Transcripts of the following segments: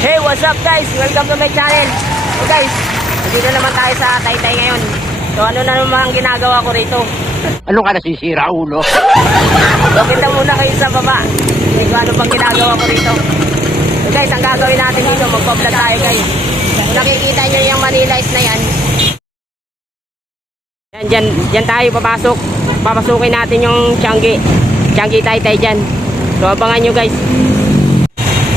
Hey, what's up guys? Welcome to my channel. So guys, dito naman tayo sa Taytay ngayon. So ano na naman ang ginagawa ko rito? Ano ka nasisira, ulo? So kita muna kayo sa baba. Kung ano bang ginagawa ko rito. So guys, ang gagawin natin dito, magpa-vlog tayo guys. Kung nakikita nyo yung Manila Ice na yan. Dyan tayo papasok. Papasukin natin yung Changi Taytay dyan. So abangan nyo guys.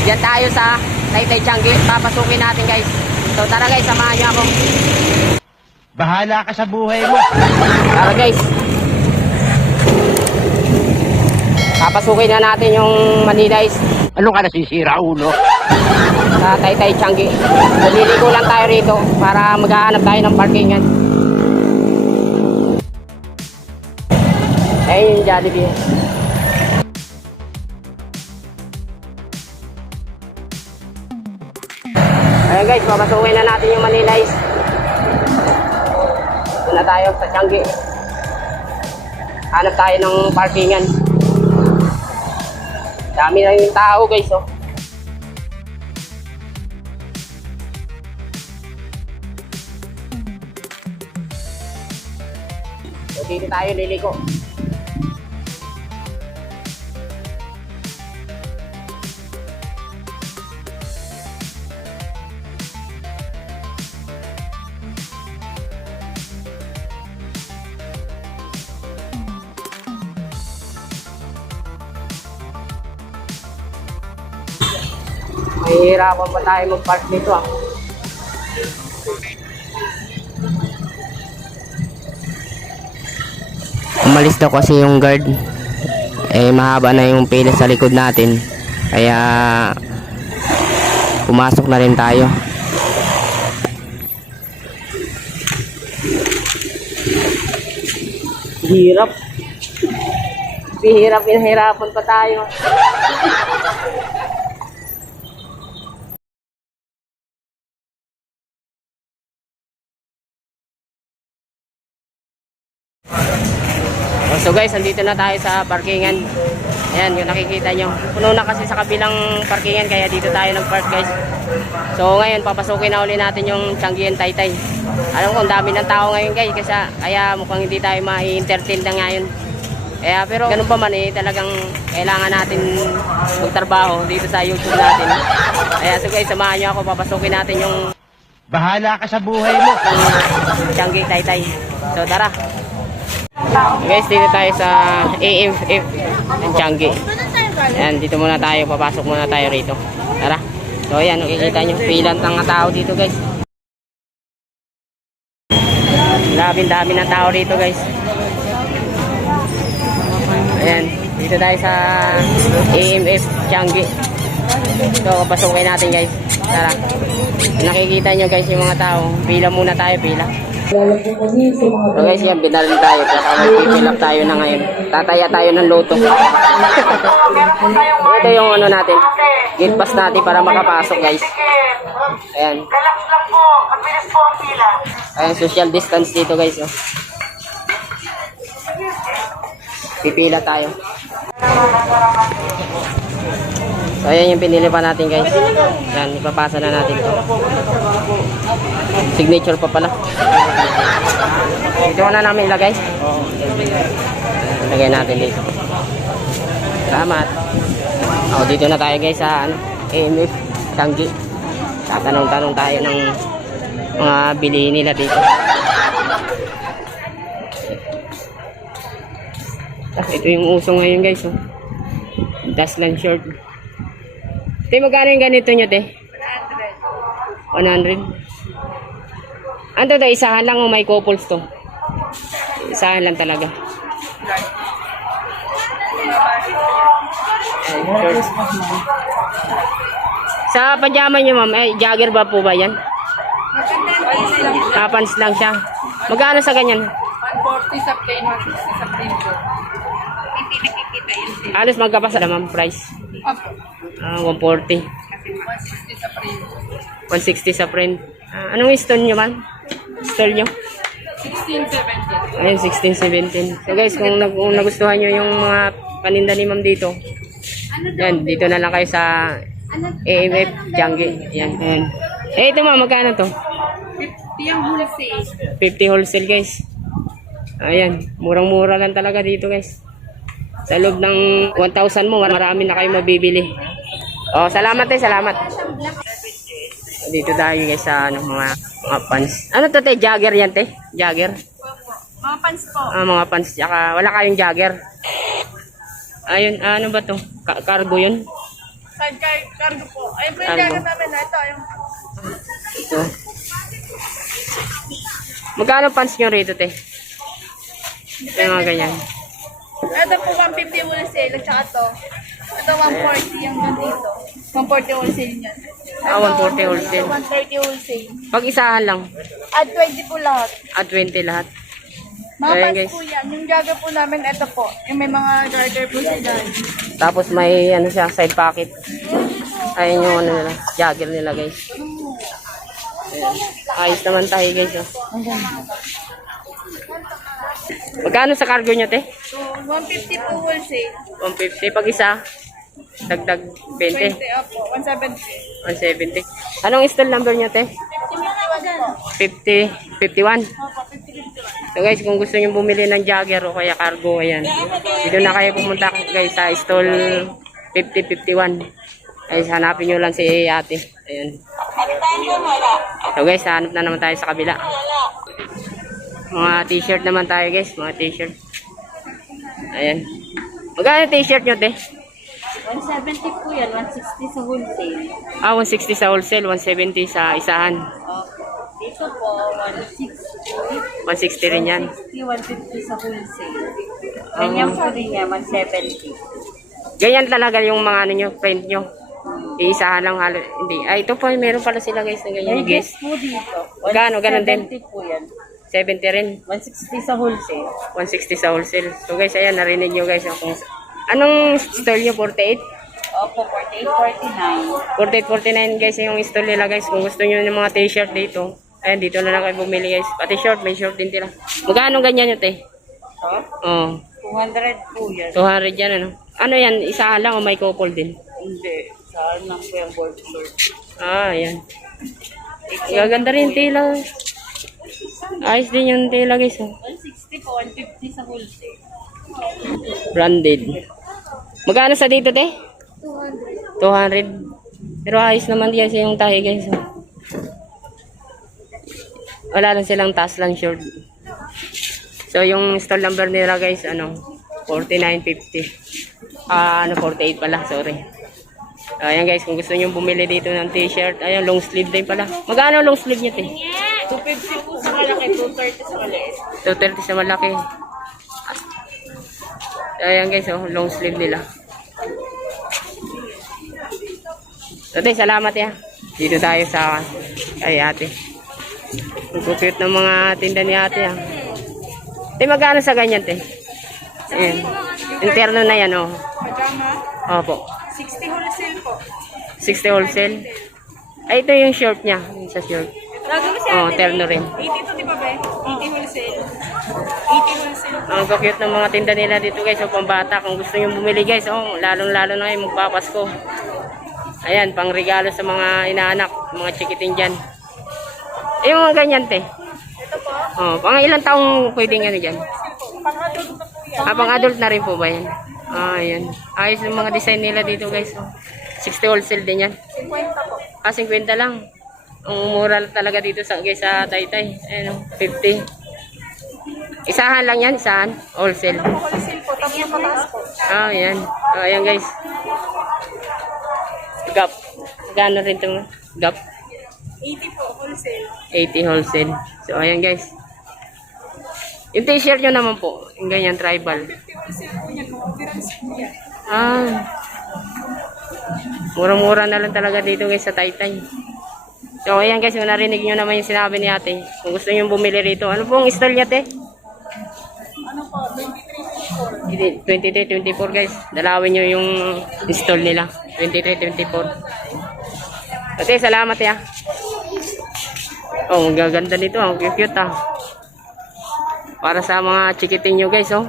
Dyan tayo sa Taytay Changi. Papasukin natin guys. So tara guys, samahan nyo ako. Bahala ka sa buhay mo. Tara guys. Papasukin na natin yung Manila Ice Ano ka nasisira, ulo? sa Taytay Changi. Naliligo lang tayo rito para maghahanap tayo ng parkingan. Ayun yung Jollibee. Ayun guys, papasukin na natin yung Manila Ice. Doon na tayo sa Changi. Hanap tayo ng parkingan. Dami na yung tao guys, oh. So dito tayo liliko. Mahihirapan pa tayo mag-park dito, ah. Umalis daw kasi yung guard. Mahaba na yung pila sa likod natin. Kaya pumasok na rin tayo. Hirap. Pinahirapan pa tayo. So guys, andito na tayo sa parkingan. Ayan, yung nakikita nyo. Puno na kasi sa kabilang parkingan, kaya dito tayo nag-park guys. So ngayon, papasukin na uli natin yung Changi and Taytay. Alam ko, ang dami ng tao ngayon guys, kasi kaya mukhang hindi tayo ma-entertain na ngayon. Pero ganun pa man talagang kailangan natin magtrabaho dito sa YouTube natin. So guys, samahan nyo ako, papasukin natin yung Bahala ka sa buhay mo. Changi Taytay. So tara. Guys, dito tayo sa AMF ng Changi. Ayan, dito muna tayo, papasok muna tayo rito. Tara. So ayan, nakikita nyo, pilang ng tao dito guys. Dami ng tao rito guys. Ayan, dito tayo sa AMF Changi. So papasukin natin guys. Tara. Nakikita nyo guys yung mga tao. Pila muna tayo, pila. So guys, yan, binarin tayo. Mag-fill up tayo na ngayon. Tataya tayo ng loto. Ito yung ano natin, gate pass natin para makapasok guys. Ayan. Relax lang po, mabilis po ang pila. Ayan, social distance dito guys, oh. Pipila tayo. So ayan yung pinili pa natin guys. Ayan, ipapasa na natin ito. Signature pa pala. Ito na namin ilagay. Ilagay natin dito. Salamat. Dito na tayo guys sa AMF Changi. Tatanong-tanong tayo ng mga bilihin nila dito. Ito yung uso ngayon guys, oh. Daslan short. Te, magkano yung ganito nyo, te? 100. Ano to, isahan lang o may couples to? Isahan lang talaga. Sa pajama nyo, ma'am, jogger ba po ba yan? Pants lang siya. Magkano sa ganyan? 140 sa plain, 160 sa plain po. Hindi nakikita yun sila. Alos magkapasa na, ma'am, price. 140. 160 sa plain. 160 sa print. Anong stone nyo, ma'am? Stone nyo? 16, 17. Ayun, 16, 17. So guys, kung nagustuhan nyo yung mga paninda ni ma'am dito, yan, dito na lang kayo sa AMF Jungle. Yan. Ayan. Eh, ito ma, magkano to? 50 yung wholesale. 50 wholesale guys. Ayan, murang-mura lang talaga dito guys. Sa loob ng 1,000 mo, marami na kayo mabibili. Oh, salamat salamat. Dito tayo guys sa ano, mga pants. Ano to te? Jagger yan te? Jagger? Mga pants po. Mga pants. Tsaka wala kayong jagger. Ayun, ano ba to? Cargo yun? Sidecar cargo po. Ayun po yung Cargo. jacket namin na ito. Yung Ito. Magkano pants nyo rito te? Yung mga ganyan. ito po 150 wholesale. At saka ito. Ito 140 yung ganito. 140 wholesale niyan. Ah, 140 wholesale. 130 wholesale. Pag isahan lang. At 20 po lahat. At 20 lahat. Mga Ayan, pants guys. po yan. Yung jacket po namin, ito po. Yung may mga garter po sila. Tapos may ano siya, side pocket. Ayun yung ano nila, jagger nila guys. Ayan. Ayos naman tayo guys. Oh. Magkano sa cargo nyo te? So, 150 po wholesale. 150 pag isa. Dagdag 20. 20 po. 170. 170. Anong stall number nyo te? 50, 51. So guys, kung gusto nyo bumili ng jagger o kaya cargo, ayan. Dito na kayo pumunta guys sa stall 5051. Ay, hanapin nyo lang si ate. Ayan. So guys, hanap na naman tayo sa kabila. Mga t-shirt naman tayo guys, mga t-shirt. Ayan. Magkano t-shirt nyo te? 170 po yan. 160 sa wholesale. Ah, 160 sa wholesale, 170 sa isahan. Dito po, 160. 160 rin yan. 150 sa wholesale. Ganyan po rin yan, 170. Ganyan talaga yung mga ano nyo, print nyo. Iisahan lang halo. Hindi. Ay, ito po, meron pala sila guys na ganyan. May guest po dito. Magkano? Ganun din? 170 po yan. 70 rin. 160 sa wholesale. 160 sa wholesale. So guys, ayan, narinig nyo guys. Anong stall nyo? 48? Opo, 48, 49. 48, 49 guys yung stall nila guys. Kung gusto nyo ng mga t-shirt dito, ayan, dito na lang kayo bumili guys. Pati short, may short din sila. Magkano ganyan nyo, te? Oh, 200 po yan. 200 yan, ano? Ano yan? Isa lang o may couple din? Hindi. Saan lang po yung board short. Ah, ayan. Gaganda rin yung tela. Ayos din yung tela guys. Oh. 160 po, 150 sa wholesale. Branded. Magkano sa dito, te? 200. Pero ayos naman guys yung tahi guys. Oh. Wala lang silang taas lang short. So yung stall number nila guys, ano, 4950. Ano, 48 pala, sorry. Ayan guys, kung gusto nyo bumili dito ng t-shirt, ayan, long sleeve din pala. Magkano long sleeve nyo, te? 250 po sa malaki, 230 sa maliit. 230 sa malaki. Ayan guys, oh, long sleeve nila. Ate, salamat ya. Dito tayo sa kay ate. Ang cute ng mga tinda ni ate ah. Te, magkano sa ganyan, te? Ayan. Interno na yan, oh. Pajama, Opo. 60 wholesale po. 60 wholesale. Ay, ito yung short niya. Yung sa short. Lagi mo Oh, terno rin. 80 to, di ba, be? 80 wholesale. 80 wholesale. Ang cute ng mga tinda nila dito guys, o pambata. Kung gusto nyo bumili guys, oh, lalong-lalo na kayo magpapasko. Ayan, pang regalo sa mga inaanak, mga chikitin dyan. Eh, yung mga ganyan, te. Ito po, Oh, pang ilang taong pwedeng ano dyan? pang-adult na po yan. Ah, pang adult na rin po ba yan? Ah, ayan. Ayos yung mga design nila dito guys. Oh. 60 wholesale din yan. 50 po. Ah, 50 lang. Ang mura talaga dito sa guys sa Taytay. Ayan, oh, 50. Isahan lang yan, isahan. Wholesale. Wholesale po, tapos yung pataas po. Ah, ayan. Ah, ayan guys. Gap. Gano rin itong gap? 80 po, wholesale. 80 wholesale. So, ayan guys. Yung t-shirt nyo naman po. Yung ganyan, tribal. 50 wholesale po yan, mga dirams po yan. Ah. Murang-mura na lang talaga dito guys sa Taytay. So, ayan guys. Kung narinig nyo naman yung sinabi ni ate. Kung gusto nyo bumili rito. Ano pong stall niya, te? Ano po, 23, 24. 23-24 guys. Dalawin nyo yung install nila. 23-24. Ate, salamat ya. Oh, ang gaganda nito. Ang cute ah. Para sa mga chikitin nyo guys, oh.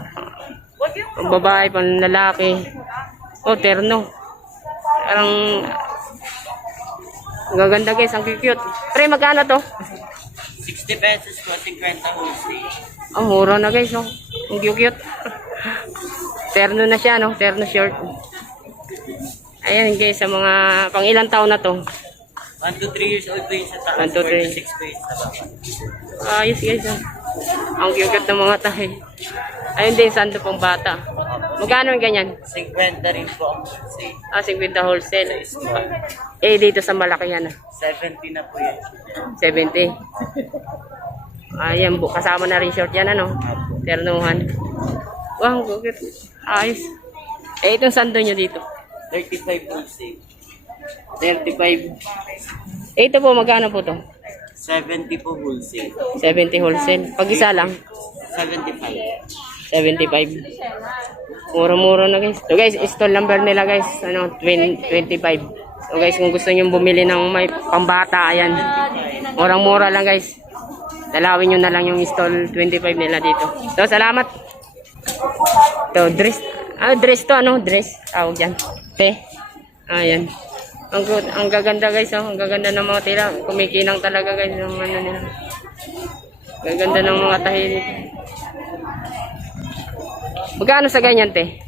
Pang babae, pang lalaki. Oh, terno. Parang Ang gaganda guys, ang cute. Pre, magkano to? 60 pesos po, 50 wholesale. Ang mura na guys, oh. Ang cute. Terno na siya, no? Terno short. Ayan guys, sa mga pang ilang taon na to. 1 to 3 years old po yung sa taas. 1 to 3. 6 po yung sa baba. Ayos guys, oh. Ang cute ng mga tahi. Ayun din, sando pong bata. Magkano yung ganyan? 50 rin po ang wholesale. 50 wholesale. Eh, dito sa malaki yan, 70 na po yan. 70. Ayan, kasama na rin short yan, ano? Ternuhan. Wow, good. Ayos. Eh, itong sando nyo dito? 35 wholesale. 35. Eh, ito po, magkano po to? 70 po wholesale. 70 wholesale. Pag isa lang? 75. 75. Mura-mura na guys. So guys, stall number nila guys, 25. So guys, kung gusto niyo bumili ng may pambata, ayan. Murang-mura lang guys. Dalawin niyo na lang yung stall 25 nila dito. So salamat. To dress. Dress to dress. Tawag diyan. Te. Ayan. Ang good, ang gaganda guys, oh. Ang gaganda ng mga tela. Kumikinang talaga guys ng ano nila. Gaganda ng mga tahi dito. Magkano sa ganyan, te?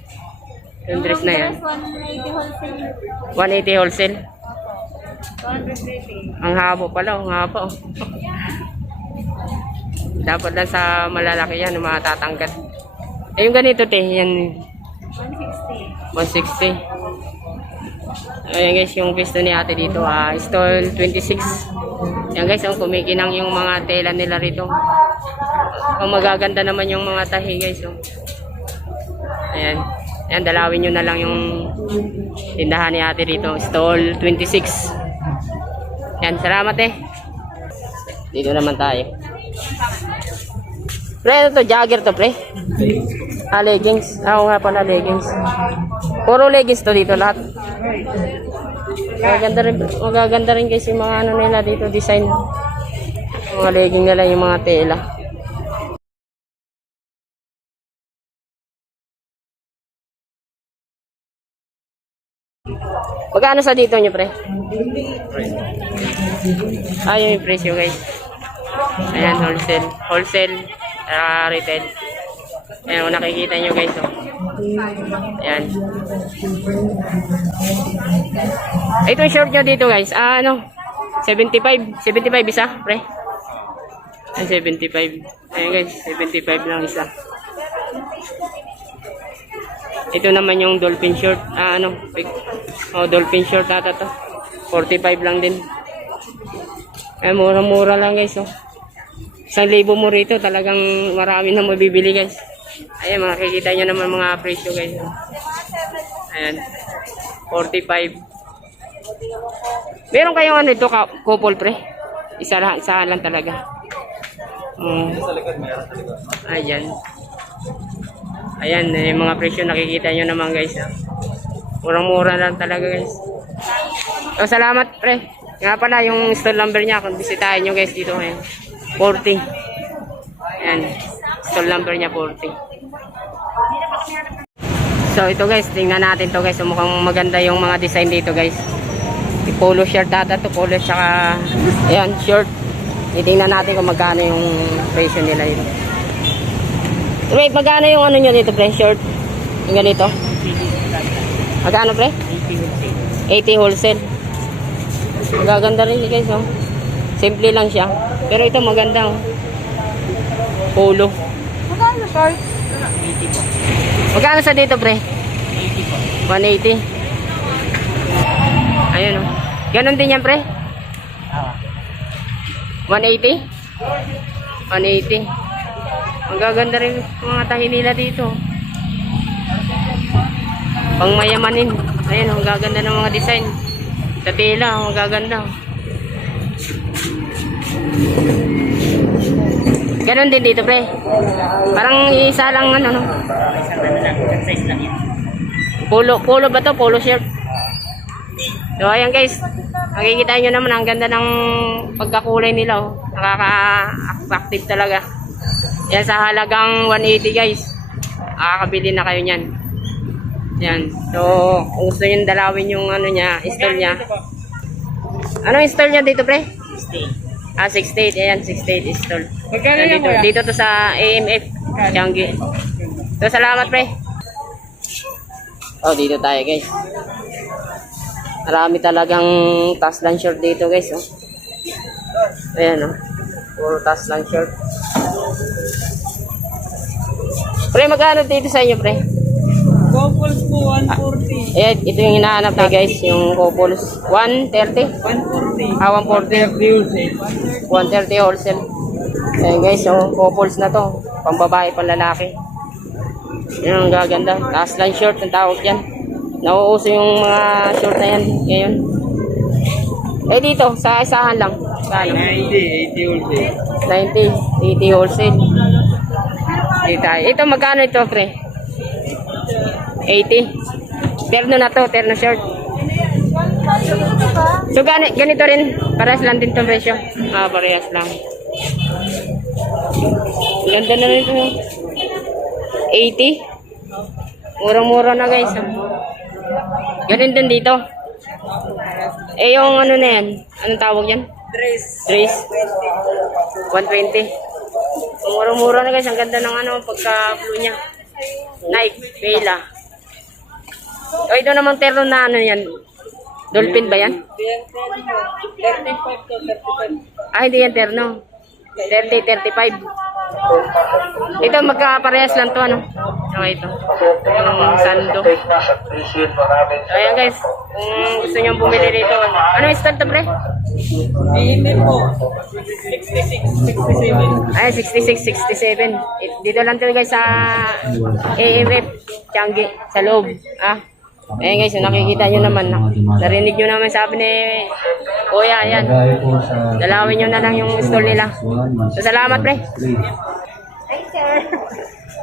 Yung dress na yan. 180 wholesale. 230. Ang haba pala, ang haba. Dapat lang sa malalaki yan, matatangkat. Eh, yung ganito, te, yan. 160. 160. Ayan guys, yung pwesto ni ate dito, stall 26. Yan guys, kumikinang yung mga tela nila rito. Ang magaganda naman yung mga tahi guys, oh. Ayan. Ayan, dalawin nyo na lang yung tindahan ni ate dito. Stall 26. Ayan, salamat eh. Dito naman tayo. Pre, ano to? Jogger to, pre? Leggings. Oo nga pala, leggings. Puro leggings to dito lahat. Magaganda rin guys yung mga ano nila dito, design. Mga legging nila, yung mga tela. Magkano sa dito nyo, pre? Ayun yung presyo, guys. Ayan, wholesale. Wholesale, retail. Ayan, kung nakikita nyo, guys. Oh. Ayan. Ito yung short nyo dito, guys. 75. 75 isa, pre. Ayan, 75. Ayan, guys. 75 lang isa. Ito naman yung dolphin short. Dolphin short ata to. 45 lang din. Ay, mura-mura lang guys. 1,000 mo rito. Talagang marami na mabibili guys. Ayan, makikita nyo naman mga presyo guys. Ayan. 45. Meron kayong ano ito, couple pre? Isa lang talaga. Ayan. Ayan, yung mga presyo nakikita nyo naman guys. Murang-mura lang talaga guys. So, salamat pre. Nga pala yung store number niya kung bisitahin nyo guys dito ngayon. 40. Ayan. Store number niya 40. So ito guys, tingnan natin to guys. So, mukhang maganda yung mga design dito guys. Polo shirt ata to. Polo tsaka ayan, short. Itingnan natin kung magkano yung presyo nila yun. Wait, magkano yung ano nyo dito pre? Short? Yung ganito? Magkano pre? 80 wholesale. Magaganda rin guys, oh. Simple lang siya. Pero ito maganda, oh. Polo. Magkano short? Magkano sa dito pre? 180. Ayun, oh. Ganon din yan pre? 180? 180. Ang gaganda rin mga tahi nila dito. Pang mayamanin. Ayan, ang gaganda ng mga design. Sa tela, ang gaganda. Ganon din dito, pre. Parang isa lang ano, no? Polo ba to? Polo shirt. So, ayan guys. Makikita nyo naman, ang ganda ng pagkakulay nila, oh. Nakaka-attractive talaga. Yan sa halagang 180 guys. Makakabili na kayo niyan. Yan. So, kung gusto nyo dalawin yung ano niya, stall niya. Anong install niya dito, pre? 68. Ah, 68. Ayan, 68 install. Magkano Ayan, yan, dito, kuya? dito to sa AMF. Tianggi. So, salamat, pre. Oh, dito tayo, guys. Marami talagang Taslan short dito, guys. Oh. Ayan, oh. Puro Taslan short. Pre, magkano dito sa inyo, pre? Couples po, 140. Eh, ito yung hinahanap na, guys. Yung couples. 130? 140. Ah, 140. 130 wholesale. Ayan, guys. Yung couples na to. Pambabae, panlalaki. Yan ang gaganda. Taslan short ang tawag yan. Nauuso yung mga short na yan ngayon. Eh dito, sa isahan lang. Kano? 90, 80 wholesale. 90, 80 wholesale. Dito tayo. Ito magkano ito, pre? 80. Terno na to, terno short. So ganito rin, parehas lang din itong presyo. Ah, parehas lang. Ganda na rin ito. 80. Murang-mura na, guys. Ganun din dito. Eh yung ano na yan, anong tawag yan? Dress. 120. Murang-mura na, guys. Ang ganda ng ano, pagka-blue niya. Nike, Vela. O ito namang terno na ano yan. Dolphin ba yan? 35 to 35. Ah, hindi yan terno. 30, 35. Ito magkaparehas lang to, ano? Okay, ito. Yung sando. Ayan, guys. Kung gusto nyo bumili rito. Ano yung stand to, pre? AMF po, 66, 67. Ay, 66, 67. Dito lang to, guys, sa AMF. Tianggi, sa loob. Ah. Ayan, guys, nakikita nyo naman. Narinig nyo naman sabi ni Kuya, ayan. Dalawin nyo na lang yung stall nila. So, salamat, pre. Ay, sir.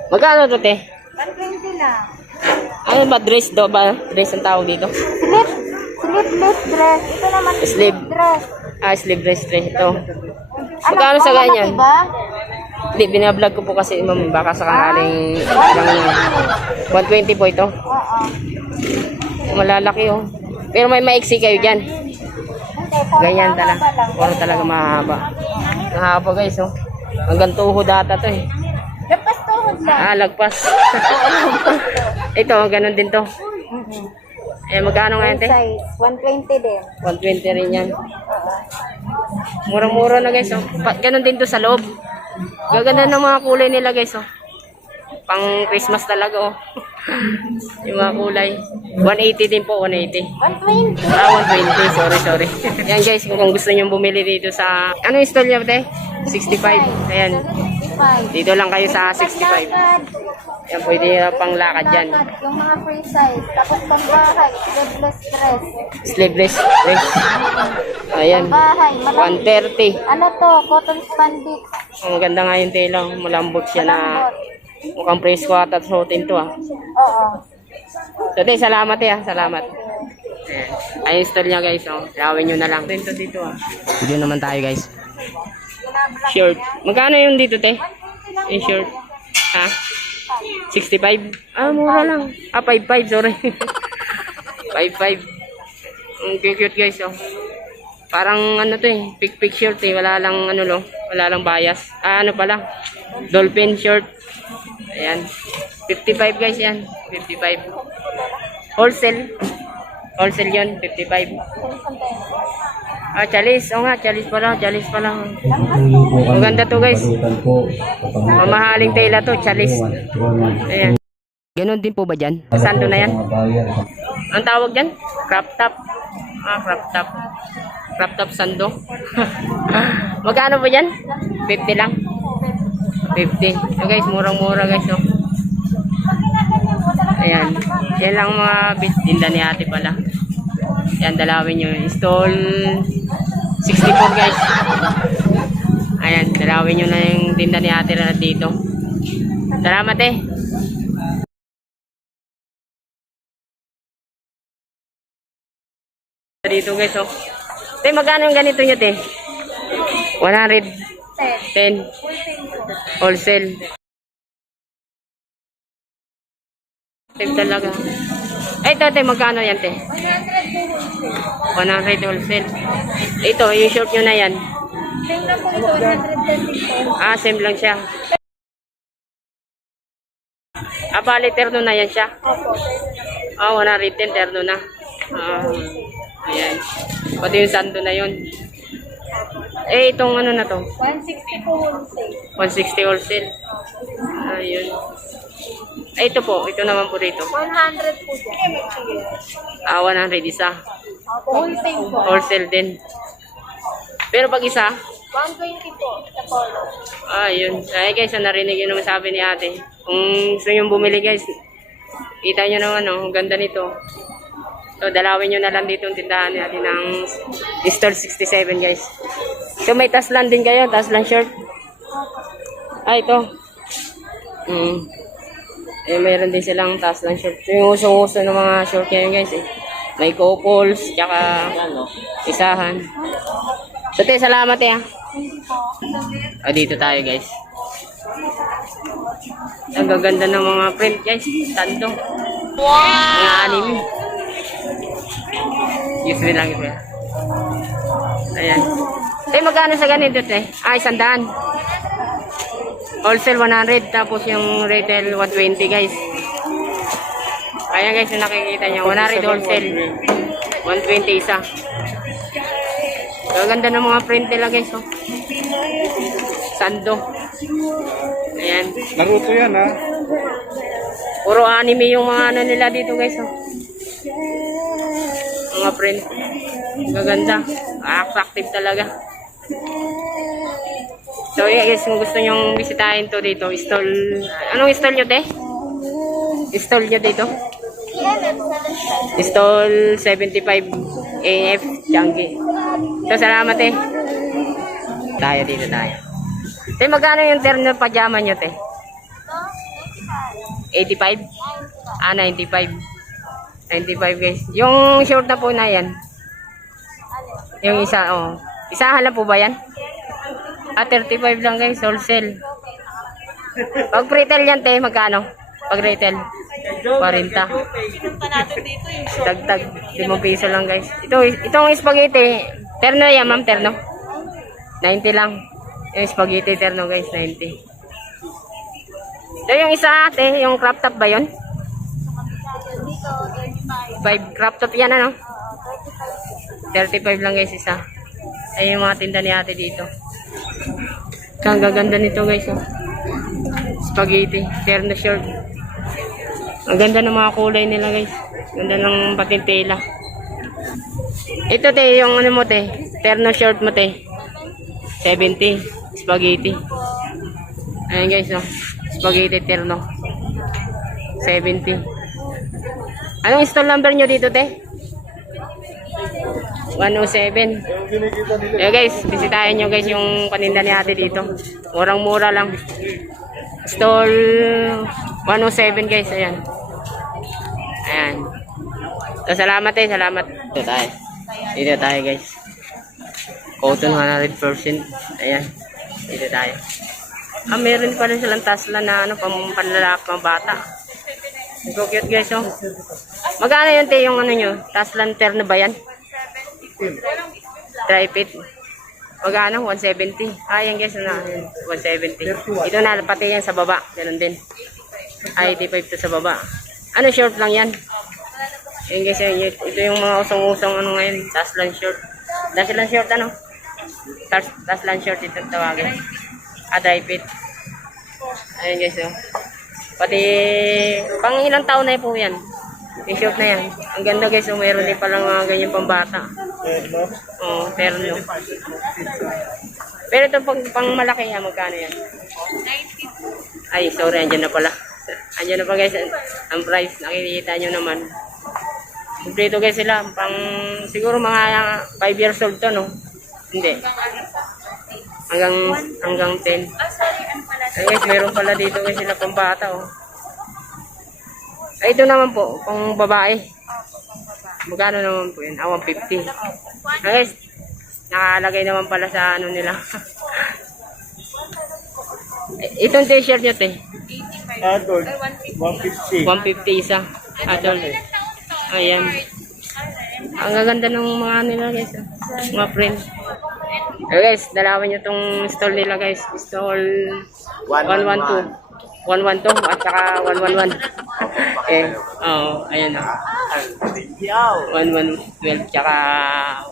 Magkano to, te? 120 na. Ano ba, dress do ba? Dress ang tawag dito? Sleeveless dress. Ito naman Sleeve. dress. Ah, sleeve dress ito. Magkano sa ganyan? Diba? Hindi, binablog ko po kasi, ma'am, baka sakaling lang 120 po ito. Oo. Malalaki, oh. Pero may maiksi kayo dyan. Hindi, po. Ganyan talaga. Puro talaga mahaba. Mahaba, guys, oh. Hanggang tuhod ata to, eh. Lapas tuhod lang. Ah, lagpas. Ito, ganun din to. Eh, magkano ngayon, te? Size, 120 din. 120 rin yan. Murang-mura na, guys, oh. Ganun din to sa loob. Gaganda ng mga kulay nila, guys, oh. Pang Christmas talaga, oh. Yung mga kulay. 180 din po, 180. 120. Ah, 120. Sorry. Yan, guys, kung gusto nyo bumili dito sa... Ano yung stall niya, te? 65. Ayan. 65. Dito lang kayo sa 65. Yan, pwede pang lakad dyan. Yung mga free size. Tapos pambahay, sleeveless dress. Sleeveless dress. Ayan. Pambahay, 130. Ano to? Cotton spandex. Ang maganda nga yung tela. Malambot siya na mukhang presko at suotin to, ah. Oo. So, te, salamat, eh, ah. Salamat. Ayan. Ayun stall niya, guys, oh. Lawin nyo na lang. Dito, ah. Video naman tayo, guys. Short. Magkano yung dito, te? Yung short. Ha? 65? Ah, mura lang. Ah, 55, sorry. 55. Ang cute, guys, oh. Parang ano to, eh. Pick short, eh. Wala lang, ano, lo. Wala lang bias. Ah, ano pala? Dolphin short. Ayan. 55, guys, yan. 55. Wholesale. Wholesale yun, 55. Ah, chalis. O nga, chalis pala. Maganda to, guys. Mamahaling tela to, chalis. Ayan. Ganon din po ba dyan? Sando na yan? Ang tawag dyan? Crop top. Ah, crop top. Crop top sando. Magkano po dyan? 50 lang. 50. So guys, murang-mura, guys. Oh. Ayan. Yan lang mga tinda ni ate pala. Ayan, dalawin nyo. Stall 64, guys. Ayan, dalawin nyo na yung tinda ni ate na dito. Salamat, eh. Dito, guys, oh. Te, magkano yung ganito nyo, te? 110. Wholesale. Talaga. Ay, ito, te, magkano yan, te? 100 100 wholesale. Ito, yung short nyo na yan. Same lang po ito, 110 po. Ah, same lang siya. Ah, bali, terno na yan siya. Opo. Ah, 110, terno na. Ah, ayan. Pati yung sando na yun. Eh, itong ano na to? 160 po wholesale. 160 wholesale. Ayun. Ay, ito po. Ito naman po dito. 100 po dyan. Ah, 100 isa. Wholesale po. Wholesale din. Pero pag isa, 120 po sa polo. ayun. Ay guys, narinig yun naman sabi ni ate. Kung gusto nyo bumili guys, kita nyo naman, oh, ang ganda nito. So, dalawin nyo na lang dito yung tindahan natin ng Store 67 guys. So, may taslan din kayo, taslan short. Ah, ito. Eh, mayroon din silang taslan short. Yung usong-uso ng mga short ngayon guys eh. May couples, tsaka isahan. So, te, salamat eh. Ah, dito tayo guys. Ang gaganda ng mga print guys. Tando. Mga anime. Usually lang ito. Ayan. Eh, magkano sa ganito te? Ah, 100. Wholesale 100. Tapos yung retail 120 guys. Ayan guys, yung nakikita nyo. 100 wholesale. 120 isa. Ang ganda ng mga print nila guys. Oh. Sando. Ayan. Naruto yan ha. Puro anime yung mga ano nila dito guys. Oh. Mga print. Maganda. Attractive talaga. So yeah guys, kung gusto nyong bisitahin to dito, stall. Anong stall nyo te? Stall nyo dito? Stall 75 AF Changi. So salamat eh. Tayo dito tayo. Te, magkano yung terno pajama nyo te? 85? Ah, 95. 95 guys. Yung short na po na yan. Yung isa, oh. Isahan lang po ba yan? Ah, 35 lang guys, wholesale. Pag retail yan te, magkano? Pag retail? 40. Dagdag, 5 piso lang guys. Itong spaghetti, terno yan ma'am, terno. 90 lang. Yung spaghetti terno guys, 90. So yung isa ate, yung crop top ba yun? 5 crop top yan ano? 35 lang guys isa. Ay yung mga tinda ni ate dito. Ang gaganda nito guys. Oh. Spaghetti, terno short. Ang ganda ng mga kulay nila guys. Ganda ng patintela. Ito te, yung ano mo te, terno short mo te. 70, spaghetti. Ayan guys, no? Spaghetti terno. 70. Anong stall number nyo dito te? 107. Ayan guys, bisitahin nyo guys yung paninda ni ate dito. Murang-mura lang. Stall 107 guys, ayan. Ayan. So, salamat eh, salamat. Dito tayo. Dito tayo guys. Cotton 100%. Ayan. Dito tayo. Ah, meron pala silang tasla na ano, panlalaki, pang bata. So cute guys, oh. Magkano yun te, yung ano nyo? Taslan terno ba yan? Dry fit. Magkano? 170. Ah, yan guys, na 170. Ito na, pati yan sa baba. Ganun din. Ay, 85 to sa baba. Ano, short lang yan? Yan guys, yan. Ito yung mga usong-usong ano ngayon. Taslan short. Taslan short ano? Taslan short itong tawagin. Ah, dry fit. Ayan guys, oh. Pati, pang ilang taon na po yan. Yung short na yan. Ang ganda guys, oh. Mayroon din palang mga ganyan pang bata. Oo, terno. Pero ito pang malaki yan, magkano yan? 90. Ay, sorry, andyan na pala. Andyan na pa guys, ang price. Nakikita nyo naman. Kompleto guys sila. Pang, siguro mga 5 years old to, no? Hindi. Hanggang 10. Ay guys, meron pala dito guys sila pang bata, oh. Ay, ito naman po, pang babae. Magkano naman po yun? Ah, 150. Ay guys, nakalagay naman pala sa ano nila. Itong t-shirt nyo, te? Adult, 150. 150 isa. Adult. Ayan. Ang gaganda ng mga nila guys. Mga print. So guys, dalawan nyo tong stall nila guys. Stall 112. 112 at saka 111. Eh, oo, ayan o. 1112 tsaka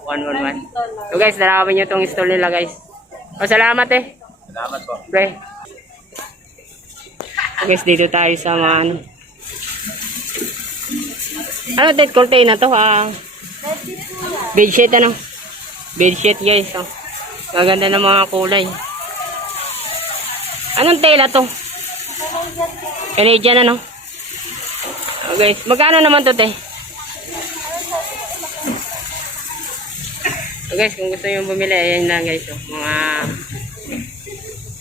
111. So guys, dalawan nyo tong stall nila guys. O, salamat eh. Salamat po. Pre. So guys, dito tayo sa mga ano. Ano tet curtain na to? Bedsheet ano? Bedsheet guys. Oh. Maganda ng mga kulay. Anong tela to? Canadian ano? Oh, guys, magkano naman to te? So guys, kung gusto nyo bumili, ayan lang guys. Oh. Mga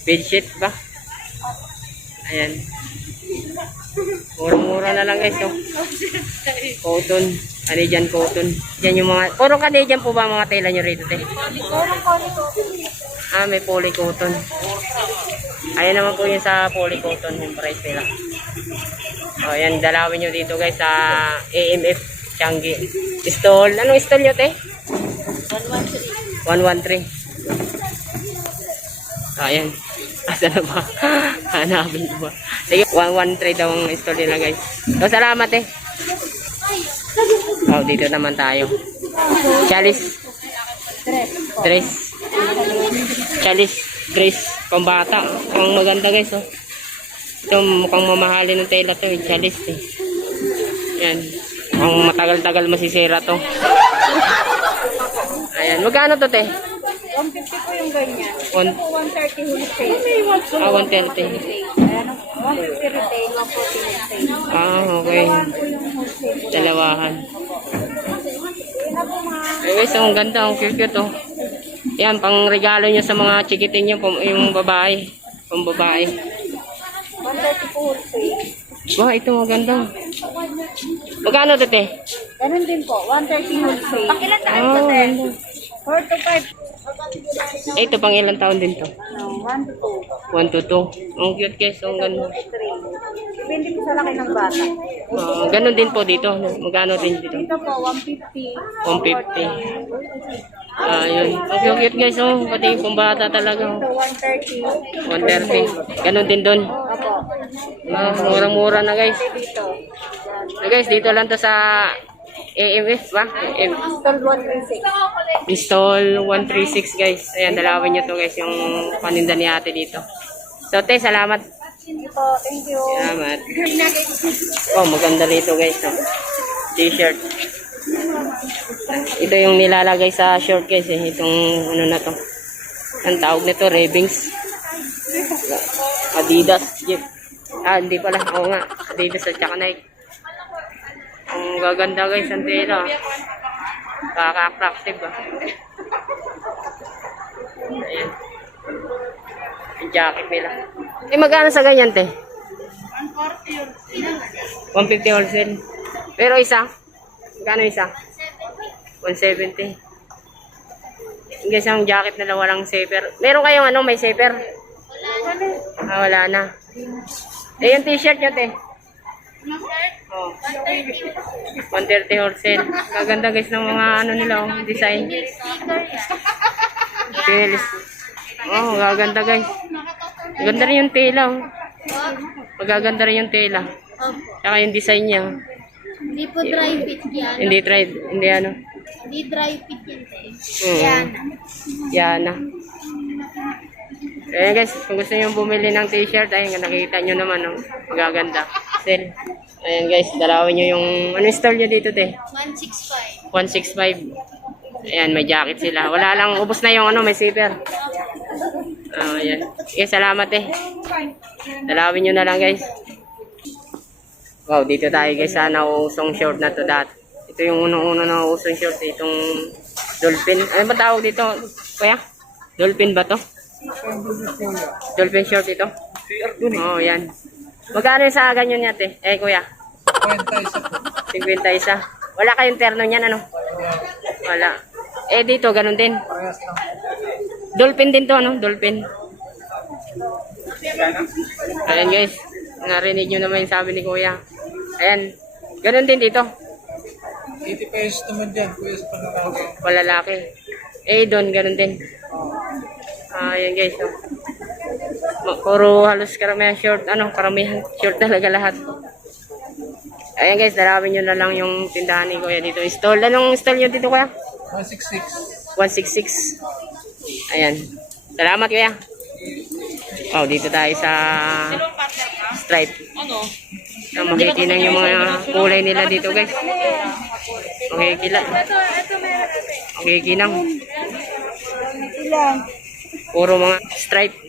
bedsheet ba? Ayan. Murang-mura na lang guys. Oh. Cotton. Canadian cotton. Yan yung mga, puro Canadian po ba mga tela nyo rito te? Ah, may poly cotton. Ayan naman po yun sa poly cotton yung price nila. O, yan, dalawin nyo dito guys sa AMF Changi. Stall. Anong stall nyo te? 113. Ayan. Asa na ba? Hanapin ko ba? Sige, 113 daw ang stall nila guys. So, salamat eh. Oh, dito naman tayo. Chalice. Dress. Chalice. Dress. Pambata. Ang maganda guys oh. Ito mukhang mamahalin ng tela to. Chalice eh. Yan. Ang matagal-tagal masisira to. Ayan. Magkano to te? 150 po yung ganyan. 130. 130 wholesale. 130. Ayan, 150 retail, 140 wholesale. Ah, okay. Dalawahan. Ay guys, ang ganda, ang cute oh. Yan, pang regalo nyo sa mga chikiting nyo, yung babae. Pang babae. 130 po wholesale. Wah, ito maganda. Magkano ito, te? Ganun din po, 130 wholesale. Pakilan tayo Ah, po, te? ganda. 4 to 5. Eh, ito pang ilang taon din to? No, 1 to 1 to 2. Ang cute guys, ang ganda. 3. Depende po sa laki ng bata. Ganun din po dito. Magkano din dito? Dito po, 150. 150. Yun. Ang cute guys, oh. Pati yung pambata talaga. Dito, 130. 130. Ganun din doon. Opo. Murang-mura na guys. Dito. So guys, dito lang to sa AMF ba? Install 136. Install 136 guys. Ayan, dalawin nyo to guys yung paninda ni ate dito. So te, salamat. Dito, thank you. Salamat. Oh, maganda rito guys. Oh. T-shirt. Ito yung nilalagay sa short guys eh. Itong ano na to. Ang tawag nito, Rebings. Adidas. Jeep. Ah, hindi pala. Oo nga. Adidas at saka Nike. Ang gaganda guys ang tela. Kaka-attractive ah. Ayan. Yung jacket nila. Eh magkano sa ganyan te? 150 wholesale. Pero isa? Magkano isa? 170. Guys, ang jacket nila walang zipper. Meron kayong ano, may zipper? Ah, wala na. Eh yung t-shirt nyo te? Oh. 130 wholesale. Kaganda guys ng mga ano nila, oh, design. Tilis. Oh, gaganda guys. Ganda rin yung tela, oh. Magaganda rin yung tela. Saka yung design niya. Hindi po dry fit yan. Hindi dry, hindi ano. Hindi dry fit yan. Yan na. Ayan guys, kung gusto nyo bumili ng t-shirt, ayun, nakikita nyo naman, oh. Magaganda. Sale. Ayan guys, dalawin nyo yung, ano store nyo dito, te? 165. 165. Ayan, may jacket sila. Wala lang, ubos na yung ano, may zipper. Ayan. Okay, salamat eh. Dalawin nyo na lang guys. Wow, dito tayo guys sa nauusong short na to dati. Ito yung unang-una nauusong short, itong dolphin. Ano ba tawag dito, kuya? Dolphin ba to? Dolphin short ito? Oh, yan. Magkano sa ganyan niya, te? Eh, kuya? 51. Wala kayong terno niyan, ano? Wala. Eh, dito, ganun din. Dolphin din to, ano? Dolphin. Ayan, guys. Narinig nyo naman yung sabi ni kuya. Ayan. Ganun din dito. 80 pesos naman dyan, kuya, sa panlalaki. Palalaki. Eh, doon, ganun din. Ayan guys, oh. Puro halos karamihan short, karamihan short talaga lahat. Ayan guys, dalawin nyo na lang yung tindahan ni Kuya dito. Stall, anong stall nyo dito Kuya? 166. 166. Ayan. Salamat Kuya. Oh, dito tayo sa Stripe. Makikinang yung mga kulay nila dito guys. Makikila. Makikinang. Puro mga Stripe.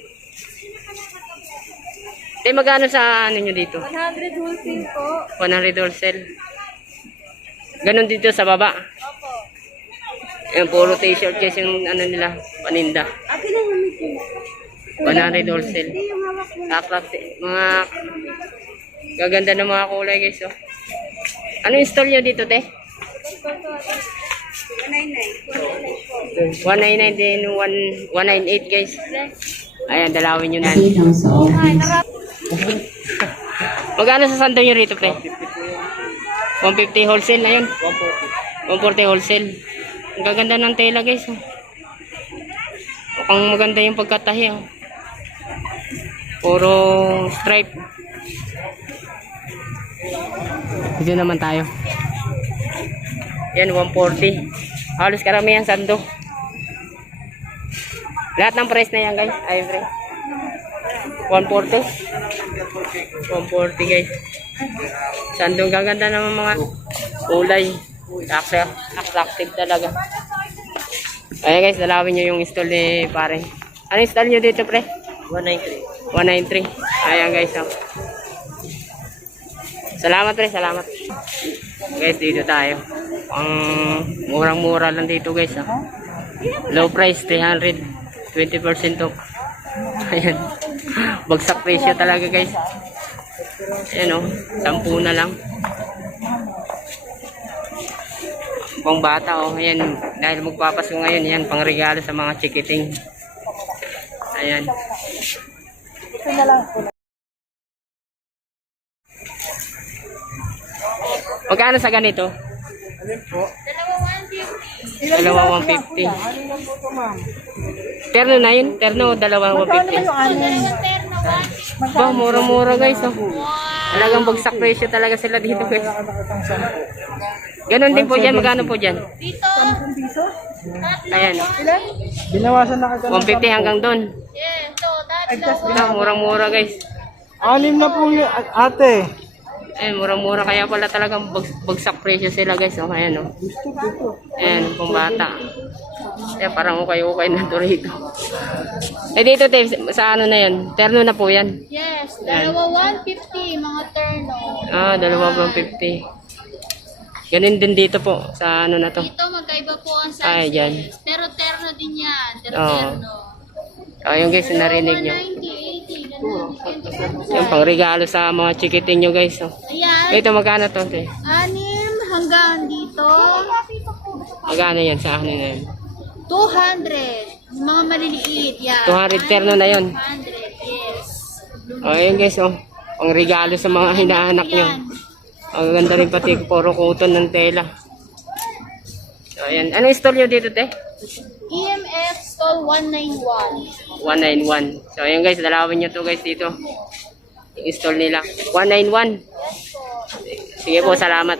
Magkano sa ano nyo dito? 100 wholesale po. 100 wholesale. Ganon dito sa baba. Opo. Yung puro t-shirt guys yung nila, paninda. Akin na yung meeting. 100 wholesale. Hindi yung hawak mo. Taklap, mga gaganda ng mga kulay guys. Oh. Ano yung stall nyo dito, te? 199 din, 198 guys. Ayan, dalawin nyo na. Magkano sa sando nyo rito, pre? 150 wholesale na yun. 140 wholesale. Ang gaganda ng tela guys. Oh. Mukhang maganda yung pagkatahi. Oh. Puro stripe. Dito naman tayo. Yan, 140. Halos karamihan sando. Lahat ng price na yan guys. Ay, pre. 140. 140 guys. Sando, gaganda naman mga kulay. Attractive talaga. Ayan guys, dalawin nyo yung stall ni pare. Ano yung stall nyo dito pre? 193. 193. Ayan guys. Oh. Salamat pre, salamat. Guys, dito tayo. Ang murang-mura lang dito guys. Oh. Low price, 300. 20% off. Ayan. Bagsak presyo talaga guys. Ayan o. 10 na lang. Pang bata o. Ayan. Dahil magpapasko ngayon. Ayan. Pang regalo sa mga chikiting. Ayan. Magkano sa ganito? Dalawa 150. Terno na yun? Terno, dalawa 150. Ba, mura-mura guys. Oh. Talagang bagsak presyo talaga sila dito guys. Ganon din po dyan. Magkano po dyan? Dito. Ayan. Binawasan na kita. 150 hanggang doon. Yes, so that's Murang-mura guys. 6 na po yun, ate. Ayan, murang-mura kaya pala talagang bagsak presyo sila guys. Oh, ayan oh. Ayan, pang bata. Ayan, parang ukay-ukay na to rito. Eh dito te, sa ano na yan? Terno na po yan. Yes, dalawa 150 mga terno. Ah, dalawa 150. Ganun din dito po sa ano na to. Dito magkaiba po ang sizes. Ay, dyan. Pero terno din yan. Oo. Terno. Ayun guys, narinig nyo. 190, 80, ganun. Yung pang regalo sa mga chikiting nyo guys. Oh. Ayan, Ito magkano to te? 6 hanggang dito. Magkano yan sa akin na yan? 200. Mga maliliit, yan. 200 terno na yun. 100, yes. Ayun guys, oh. Pang regalo sa mga hinaanak nyo. Ang ganda rin pati puro cotton ng tela. So, ayan. Anong store nyo dito, te? EMF stall 191. 191. So, ayan guys, dalawin nyo to guys dito. Yung store nila. 191. Sige po, salamat.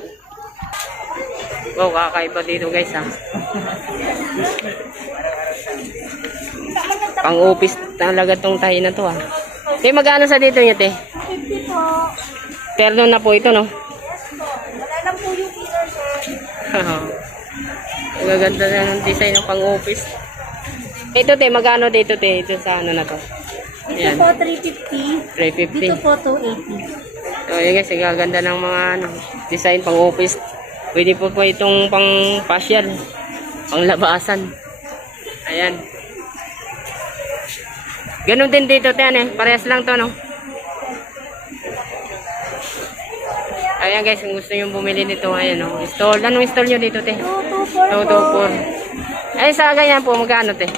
Wow, kakaiba dito guys, ha. Pang-office talaga tong tahi na to, ha. Te, magkano sa dito nyo, te? 50 po. Terno na po ito, no? Wala lang po yung killer, sir. Ang gaganda na ng design ng pang-office. Ito, te, magkano dito, te? Ito sa ano na to? Dito Ayan. po 350. 350. Dito po 280. So, yun guys, ang gaganda ng mga design pang-office. Pwede po po itong pang-facial, pang-labasan. Ayan. Ganun din dito, te, parehas lang to, no? Ayan guys, kung gusto nyo bumili nito, ayan, no? Stall. Anong stall nyo dito, te? 224. Ay, sa ganyan po, magkano, te?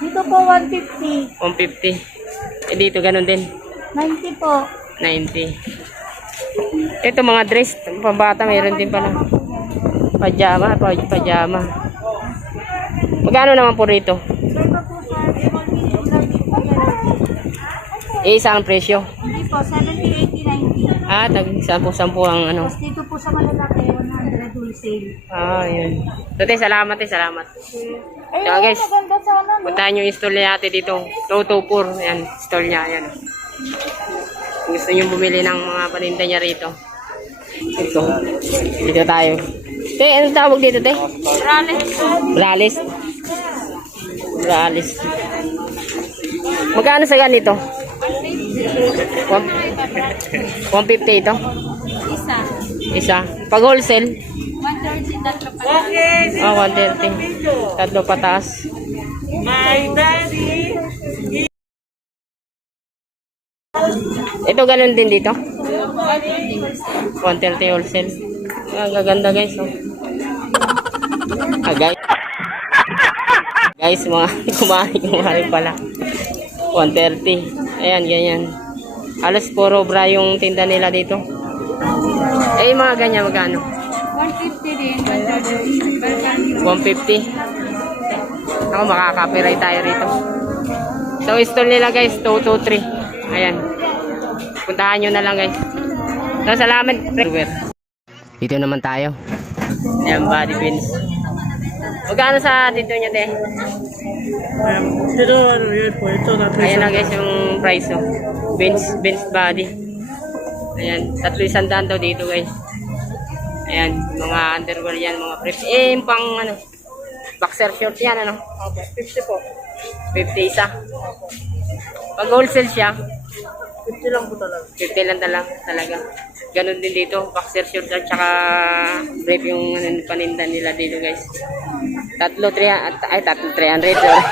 Dito po 150. 150. Eh, dito, ganun din. 90 po. 90. Ito, mga dress, pambata, mayroon din pala. Pajama, pajama. Magkano naman po rito? Isang presyo. Hindi po, 70, 80, 90. Ah, tag 10 ang ano. Tapos dito po sa malalaki, 100 wholesale. Ah, yun. So, te, salamat, te, salamat. Ay, So, guys, maganda sana, no? puntahan yung stall niya ate dito. 224. Ayan, stall niya. Ayan. Kung gusto nyo bumili ng mga paninda niya rito. Ito. Dito tayo. Te, anong tawag dito, te? Ralis. Ralis. Magkano sa ganito? 150 ito? Isa. Isa. Pag wholesale? 130, tatlo pa. 130. Tatlo pataas. Ito ganun din dito? 130 wholesale. Ang gaganda guys. Oh. Guys. Guys, mga kumari pala. 130. Ayan, ganyan. Halos puro bra yung tinda nila dito. Eh, yung mga ganyan, magkano? 150 din, 130. 150. Ako, makaka-copyright tayo rito. So, stall nila guys, 223. Ayan. Puntahan nyo na lang guys. So, salamat. Dito naman tayo. Ayan, body pins. Magkano sa dito nyo, te? Ito, ano yun po, ito natin. Ayan na guys yung price, oh. Bench body. Ayan, 300 daw dito guys. Ayan, mga underwear yan, mga preps. Eh, yung pang ano, boxer short yan, ano? 50 po. 50 isa. Pag wholesale siya, 50 lang po talaga. 50 lang talaga. Ganon din dito, boxer short at saka brief yung ano, paninda nila dito guys. Tatlo 300, sorry.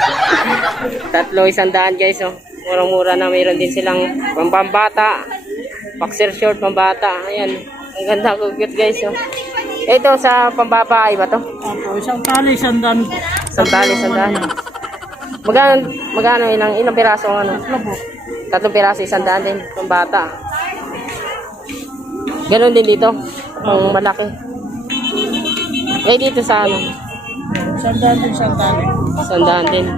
Tatlo 100 guys, oh. Murang-mura na, mayroon din silang pambata, boxer short pambata. Ayan, ang ganda ko cute guys, oh. Ito sa pambabae ba to? Opo, isang tali, sandan. Sandali. Magkano ilang piraso ang ano? Tatlong piraso, 100 din, pambata. Ganon din dito, ang malaki. Eh dito sa ano? Sandan din, isang tali. 100 din.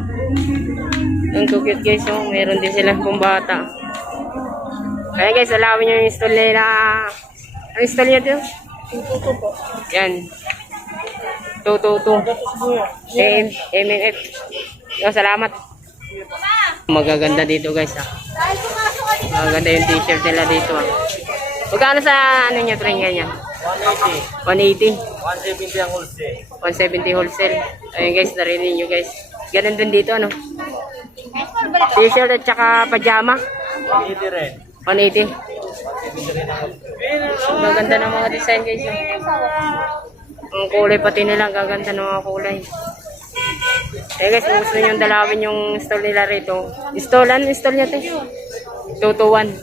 Ang cute guys, oh. Meron din silang pambata. Kaya guys, alawin nyo yung install nila. Ang install nyo dito? Ito po. Yan. 222. MNF. Yo, salamat. Magaganda dito guys, ha. Magaganda yung t-shirt nila dito, ha. Magkano sa ano nyo, train ganyan? 180. 170 ang wholesale. 170 wholesale. Ayun guys, narinig nyo guys. Ganun din dito, ano? T-shirt at saka pajama. 180 rin. 180. Ang gaganda ng mga design guys, ha. Ang kulay pati nila, ang gaganda ng mga kulay. Eh guys, kung gusto nyo dalawin yung stall nila rito. Install nyo te. 221.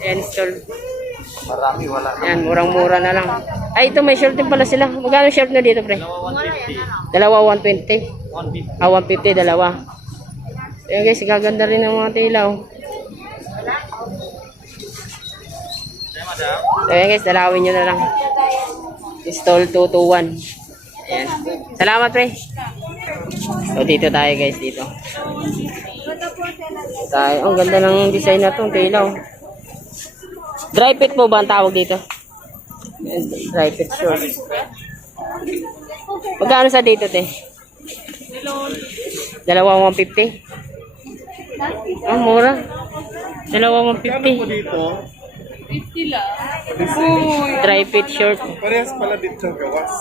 Ayan, install. Marami, wala. Ayan, murang-mura na lang. Ay, ito may shirt din pala sila. Magkano shirt na dito, pre? Dalawa 120. 150. 150, dalawa. Ayan guys, gaganda rin ng mga tila, oh. So, ayan guys, dalawin nyo na lang. Install 221. Ayan. Salamat, pre. So, dito tayo guys, dito. Tayo. Ang ganda ng design na itong tila, oh. Dry fit po ba ang tawag dito? Dry fit shorts. Magkano sa dito, te? Dalawa 150? Ang mura. Dalawa 150. Dito, Dry fit short. parehas pala dito gawas.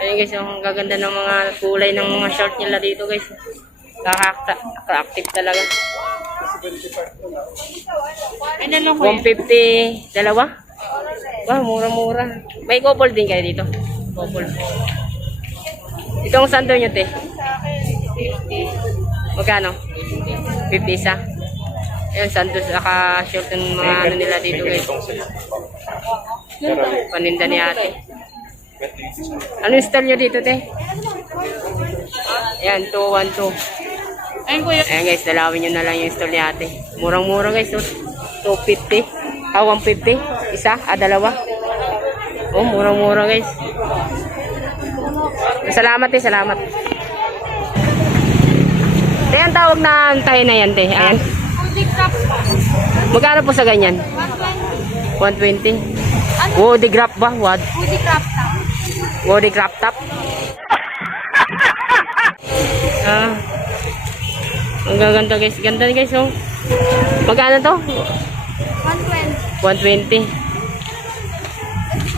Ayun guys, ang gaganda ng mga kulay ng mga short nila dito guys. Kaka-active talaga. 150 dalawa? Wow, mura-mura. May couple din kayo dito. Couple. Itong sando nyo, te? Magkano? 50 isa. Ayun, sando saka short ng mga ano nila dito guys. Paninda ni ate. Ano yung style nyo dito, te? Ayan, 212. Ayan guys, dalawin nyo na lang yung style ni ate. Murang-mura guys, 250. 150. Isa, dalawa. Oh, murang-mura guys. Salamat eh, salamat. Te, ang tawag na tayo na yan, te. Ayan. Magkano po sa ganyan? 120. Woody crop ba? What? Woody crop top. Woody crop top. Ah. Ang gaganda guys. Ganda guys, oh. Magkano to? 120. 120.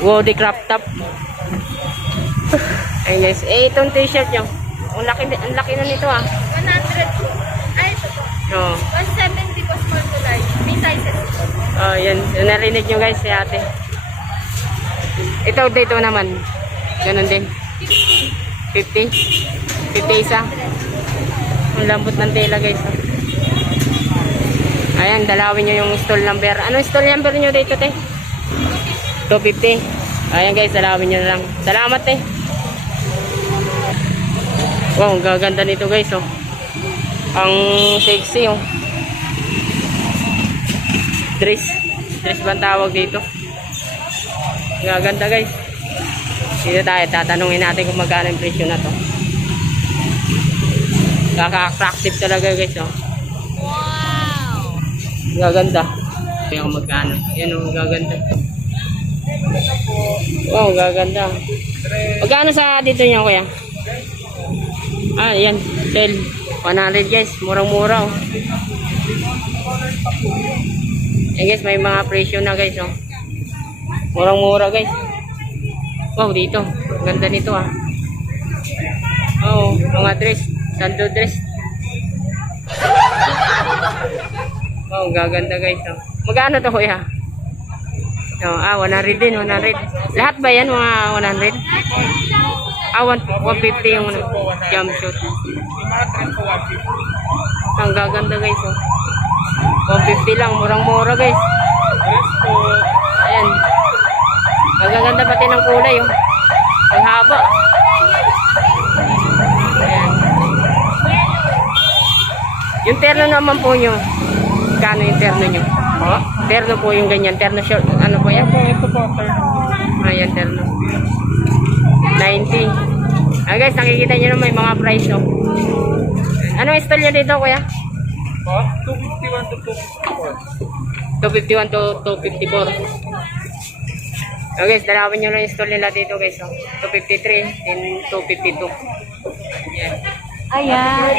Woody crop top. Ayun guys. Eh, itong t-shirt nyo. Ang laki na nito ah. 100. Ay, ito po. Oh. 170 po small to large. May sizes. Oh, yan. Narinig nyo guys si ate. Ito dito naman. Ganun din. 50. 50 isa. Ang lambot ng tela guys. Oh. Ayan, dalawin nyo yung stall number. Anong stall number nyo dito, te? 250. Ayan guys, dalawin nyo na lang. Salamat, te. Wow, ang gaganda nito guys, oh. Ang sexy, oh. Dress ba ang tawag dito? Gaganda guys. Dito tayo, tatanungin natin kung magkano yung presyo na to. Kaka-attractive talaga guys, oh. Wow! Gaganda. Kaya kung magkano. Yan, oh, gaganda. Wow, gaganda. Magkano sa dito nyo, kuya? Ah, yan. Sale. 100 guys. Murang-mura, oh. Yan guys, may mga presyo na guys, oh. Murang-mura guys. Wow, dito. Ganda nito, ah. Oh, mga dress. Sando dress. Wow, gaganda guys, oh. Magkano to, kuya? Oh, 100 din, 100. Lahat ba yan, mga 100? 150 yung jumpsuit. Ang gaganda guys, oh. 150 lang, murang-mura guys. Ayan. Ang gaganda pati ng kulay, oh. Ang haba. Ayan. Yung terno naman po nyo. Kano yung terno nyo? Terno po yung ganyan. Terno short. Ano po yan? Ito po, sir. Ayan, terno. 90. Ah guys, nakikita nyo na may mga price, oh. Anong style nyo dito, kuya? 251 to 254. 251 to 254. So guys, dalawin nyo lang yung stall nila dito guys, oh. 253 then 252. Ayan. Ayan.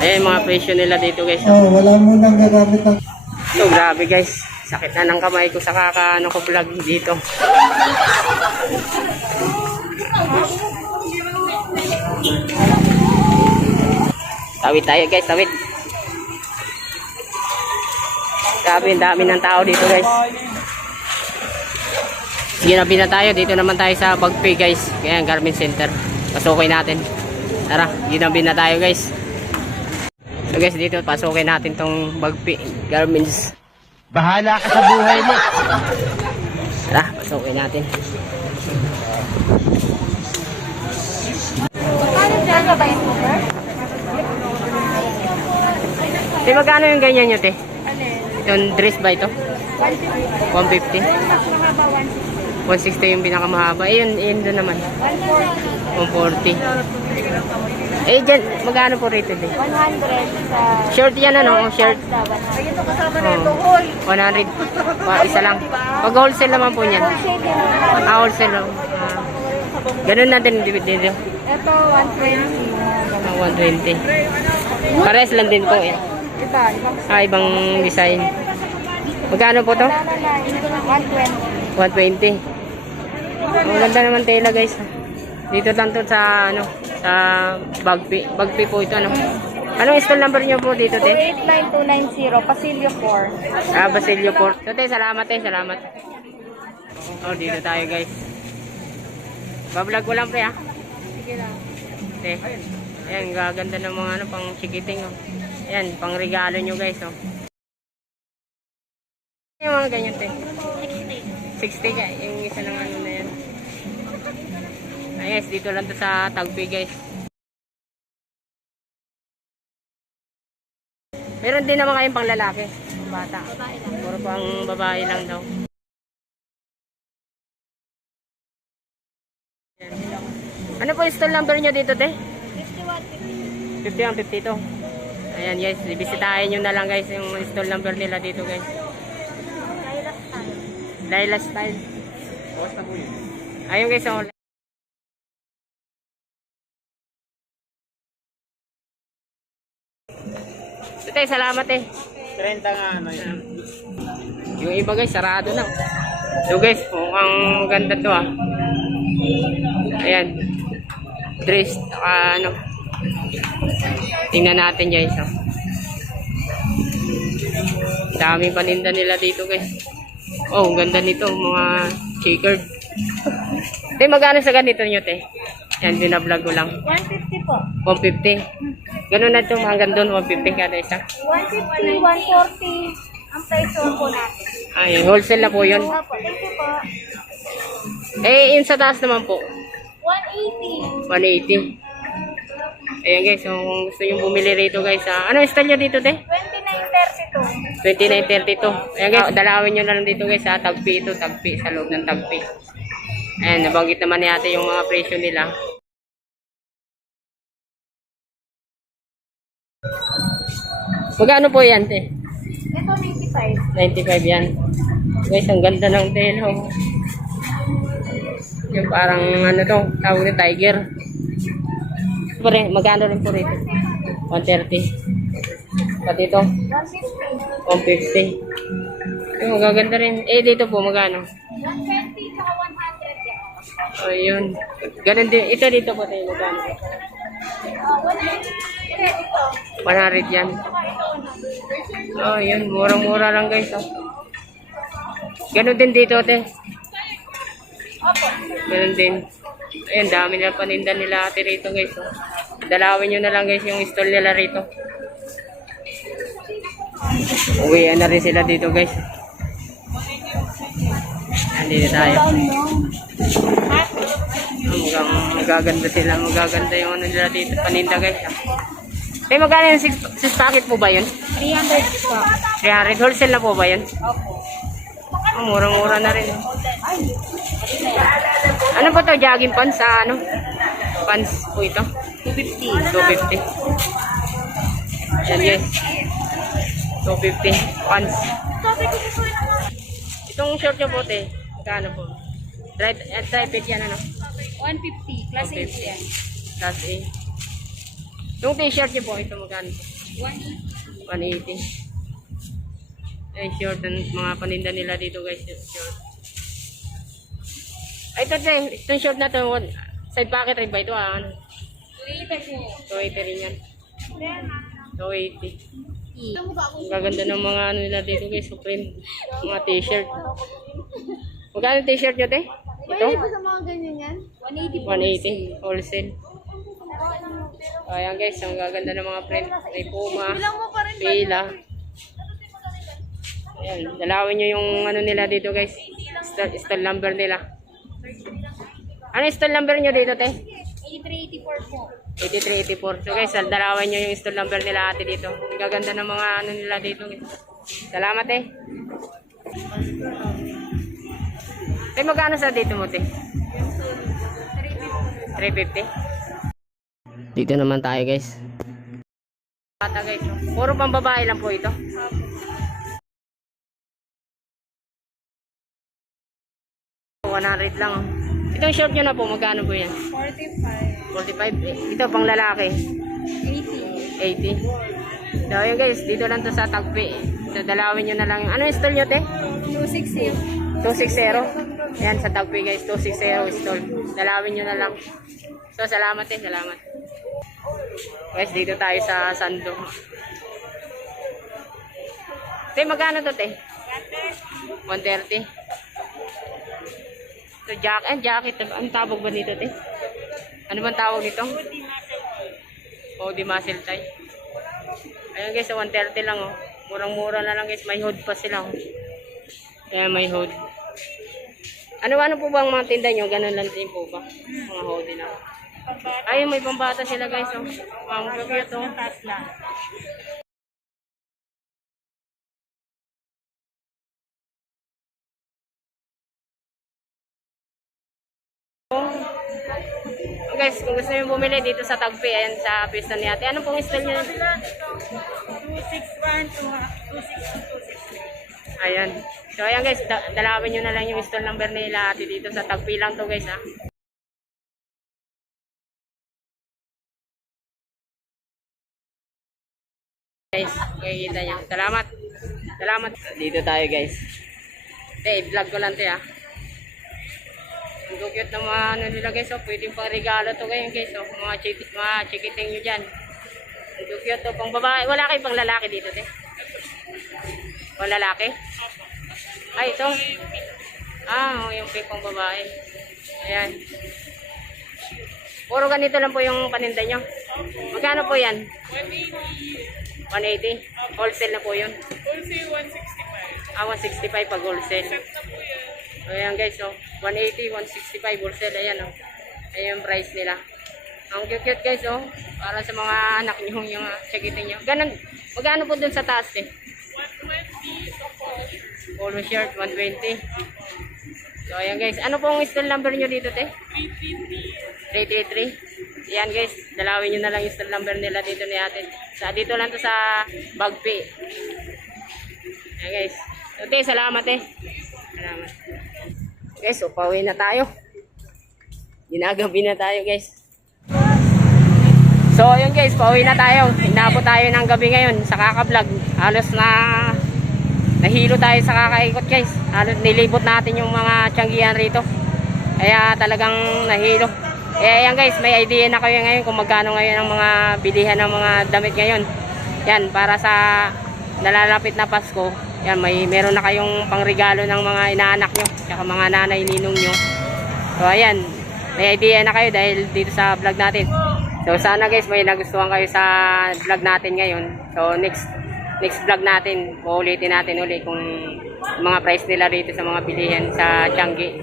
Ayan yung mga presyo nila dito guys, oh. Oh, wala mo nang gagamit ng So grabe guys, sakit na ng kamay ko sa kakaano ko vlog dito. Tawid tayo guys, tawid. Grabe, ang dami ng tao dito guys. Sige, nabi na tayo. Dito naman tayo sa Bagpi guys. Kaya Garment Center. Pasukin natin. Tara, ginabi na tayo guys. So guys, dito pasukin natin tong Bagpi Garments. Bahala ka sa buhay mo. Tara, pasukin natin. Paano dyan ba yung cover? Te, magkano yung ganyan nyo, te? Alin? Yung dress ba ito? 150. 150? Yung mas mahaba 160. 160 yung pinakamahaba. Eh, yun doon naman. 140. 140. Eh, dyan, magkano po rito, te? 100 sa... Short yan, ano? Oh, shirt. Ay, ito kasama na Oh. ito. Hoy! 100. Isa lang. Pag wholesale naman po niyan. Shade din. Wholesale. Ganun natin dito. Ito, 120. 120. Pares lang din po eh. Iba, ibang Ibang design. Magkano po to? 120. 120. Ang ganda naman tela guys. Dito lang to sa ano, sa Bagpi. Bagpi po ito ano. Anong stall number niyo po dito, te? 489290, Pasilio 4. Basilio Port. So, te, salamat, te. Salamat. Oh, dito tayo guys. Bablog ko lang pre ah. Sige lang. Te. Ayan, gaganda ng mga ano, pang chikiting oh. Ayan, pang regalo nyo guys oh. Yung mga ganyan te. 60 ka, yung isa ng ano na yan. Ayes, dito lang to sa Tagpi guys. Meron din naman kayong pang lalaki, bata. Puro pang babae lang daw. Ano po yung stall number nyo dito, te? 51, 51, 52. Ayan guys, bisitahin nyo na lang guys yung stall number nila dito guys. Laila Style. Ayun guys, oh. So, te, salamat eh. 30 nga ano yun. Yung iba guys, sarado na. So guys, mukhang maganda to ah. Ayan. Dress, ano. Tingnan natin guys. Oh. Daming paninda nila dito guys. Oh, ang ganda nito, mga checkered. Te, magkano sa ganito nyo, te? Yan, binablog ko lang. 150 po. 150. Ganun na ito, hanggang doon, 150 kada isa. 150, 140 ang price po natin. Ayun, wholesale na po yun. Opo, thank you po. Eh, yung sa taas naman po, 180. 180. Ayan guys, so kung gusto nyo bumili rito guys, ano style nyo dito, te? 2932. 29.32. Ayan guys, dalawin nyo na lang dito guys, tagpi ito, tagpi, sa loob ng tagpi. Ayan, nabanggit naman ni ate yung mga presyo nila. Magkano po yan, te? Ito 95. 95 yan. Guys, ang ganda ng telo. Yung parang ano to, tawag ni tiger. Magkano rin po rito? 130. Pati ito? 150. Yung magaganda rin. Eh, dito po, magkano? 120 saka 100 yan. Ayun. Ganun din. Ito dito po tayo, magkano? 100 yan. Oh, yun. Murang-mura lang guys. Oh. Ganun din dito, te. Ganun din. Ayun, dami na paninda nila ate rito guys. Oh. Dalawin nyo na lang guys yung stall nila rito. Uwian na rin sila dito guys. Andito tayo. Mukhang magaganda sila. Magaganda yung ano nila dito. Paninda guys. Eh, magkano yung 6 packet po ba yun? 300 po. 300. Wholesale na po ba yun? Opo. Oh, murang-mura na rin. Ano po to? Jogging pants sa ano? Pants po ito? 250. 250. Yan guys. 250. Pants. Itong short nyo po, te. Magkano po? Dry fit yan ano? 150. Plus 8 150. yan. Plus A. Yung t-shirt nyo po, ito magkano po? 180. 180. Ay, short ang mga paninda nila dito guys. Short. Ay, ito te. Itong short na to. Side pocket rin ba ito? Ano? 280 rin yan. 280. Ang gaganda ng mga ano nila dito guys. Supreme. Mga t-shirt. Magkano yung t-shirt nyo te? Ito? Sa mga ganyan yan? 180 180. po. Wholesale. Ayan guys. Ang gaganda ng mga print. May Puma. Bilang mo pa rin. Pila. Ayan, dalawin nyo yung ano nila dito guys. Stall number nila. Ano yung stall number nyo dito, te? 8384 po. 8384. So guys, dalawin nyo yung stall number nila ate dito. Ang gaganda ng mga ano nila dito. Salamat, te. Te, magkano sa dito mo, te? 350. Dito naman tayo guys. Bata guys. Puro pang babae lang po ito. 100 lang. Itong short nyo na po, magkano po yan? 45. 45. Ito pang lalaki. 80. 80. So yun guys, dito lang to sa Tagpi. So dalawin nyo na lang. Ano yung stall nyo, te? 260. 260. Yan sa Tagpi guys, 260 stall. Dalawin nyo na lang. So salamat, te. Salamat. Guys, dito tayo sa Sando. Te, magkano to, te? 130. So, jacket. Ang tawag ba nito, te? Ano bang tawag nito? Hoodie muscle tie. Ayun guys, 130 lang, oh. Murang-mura na lang guys. May hood pa sila, oh. Kaya may hood. Ano po ba ang mga tinda nyo? Ganun lang din po ba? Mga hoodie na. Ayun, may pambata sila guys, oh. Ang cute, oh. guys, kung gusto nyo bumili dito sa Tagpi, ayan sa pista ni ate. Anong pong style nyo? 261, 262. Ayan. So ayan guys, dalawin nyo na lang yung stall number nila ate dito sa Tagpi lang to guys ha. Guys, makikita nyo. Salamat. Salamat. Dito tayo guys. I-vlog ko lang to ha. Ang cute na mga ano nila guys, oh. Pwedeng pang regalo to ngayon guys, oh. Mga chikiting nyo dyan. Ang cute to, pang babae. Wala kayo pang lalaki dito, te? Pang lalaki? Ay, ito. Oh, yung pink pang babae. Ayan. Puro ganito lang po yung paninda nyo. Magkano po yan? 180. Wholesale na po yun. Wholesale 165. 165 pag wholesale. Ayan guys, oh. 180, 165 wholesale. Ayan, oh. Ayan yung price nila. Ang cute guys, oh. Para sa mga anak nyo, yung chikiting nyo. Ganun. Magkano po dun sa taas, eh? 120 sa Polo shirt, 120. So, ayan guys. Ano pong stall number nyo dito, te? 333. Ayan guys. Dalawin nyo na lang yung stall number nila dito ni ate. Dito lang to sa Bagpi. Ayan guys. So, te, salamat, eh. Salamat. Guys, so pauwi na tayo. Ginagabi na tayo guys. So ayun guys, pauwi na tayo. Inabot tayo ng gabi ngayon sa kaka-vlog. Halos na nahilo tayo sa kakaikot guys. Halos nilibot natin yung mga tiyanggihan rito. Kaya talagang nahilo. Eh ayan guys, may idea na kayo ngayon kung magkano ngayon ang mga bilihan ng mga damit ngayon. Yan, para sa nalalapit na Pasko. Yan, meron na kayong pangregalo ng mga inaanak nyo, tsaka mga nanay ninong nyo. So ayan, may idea na kayo dahil dito sa vlog natin. So sana guys may nagustuhan kayo sa vlog natin ngayon. So next vlog natin, uulitin natin uli kung mga price nila dito sa mga bilihan sa Tiangge.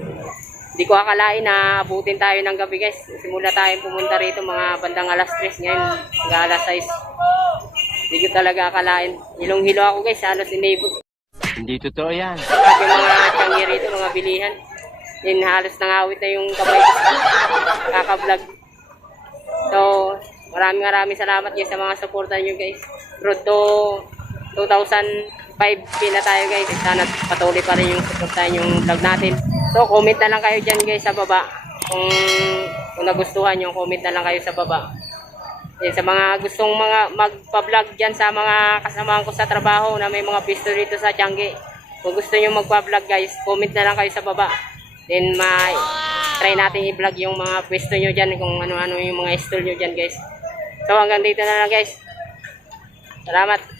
Hindi ko akalain na abutin tayo ng gabi guys. Simula tayong pumunta rito mga bandang alas 3 ngayon, hanggang alas 6. Hindi ko talaga akalain. Hilong-hilo ako guys, halos inibot. Hindi totoo yan. Sabi mga Tiangge rito, mga bilihan. Din halos nangawit na yung kamay ko sa kaka-vlog. So, maraming salamat guys sa mga supportan nyo guys. Road to 2005 na tayo guys. Sana patuloy pa rin yung supportan yung vlog natin. So, comment na lang kayo dyan guys sa baba. Kung nagustuhan nyo, comment na lang kayo sa baba. Yan, sa mga gustong magpa-vlog dyan sa mga kasamahan ko sa trabaho na may mga pisto dito sa Tiangge. Kung gusto nyo magpa-vlog guys, comment na lang kayo sa baba. Then try natin i-vlog yung mga pwesto nyo dyan, kung ano-ano yung mga stall nyo dyan guys. So hanggang dito na lang guys. Salamat.